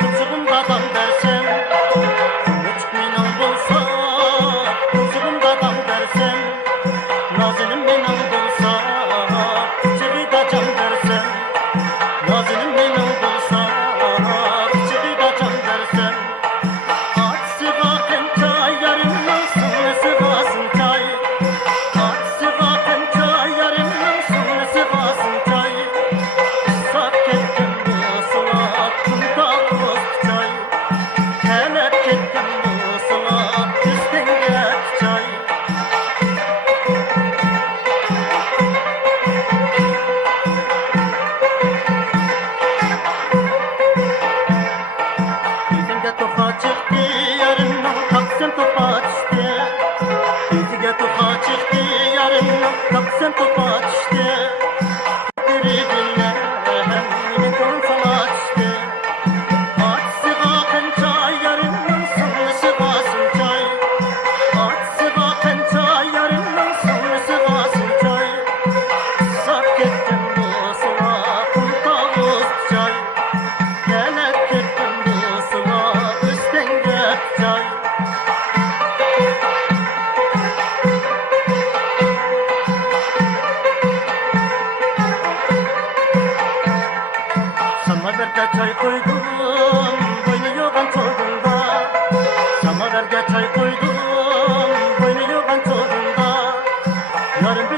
kızığımda dam dersen, küçük minan bulsa, kızığımda dam dersen, nazinim minan bulsa, küçüğü da can dersen, nazinim minan bulsa, küçüğü da can dersen, aç sıvakın çay yarımdan sonra sıvasın çay, aç sıvakın çay yarımdan sonra sıvasın çay, sak kettim bu sıla kumda boz çay, helep kettim bu sıla üstünde çay. Yüzünde topa çıktı yarından kalksın topa düştü. Yüzüge topa çıktı yarından kalksın topa düştü. Diri dinle hem kolun sana düştü. Aç sıvakın çay yarından sonra sıvasın çay. Aç sıvakın çay yarından sonra sıvasın çay. Sak ettim bu sıla kumda boz çay. Helep kettim bu sıla üstünde çay. Samaverge çay koydum boynu yogan çoğunda. Samaverge çay koydum boynu yogan çoğunda. Yarın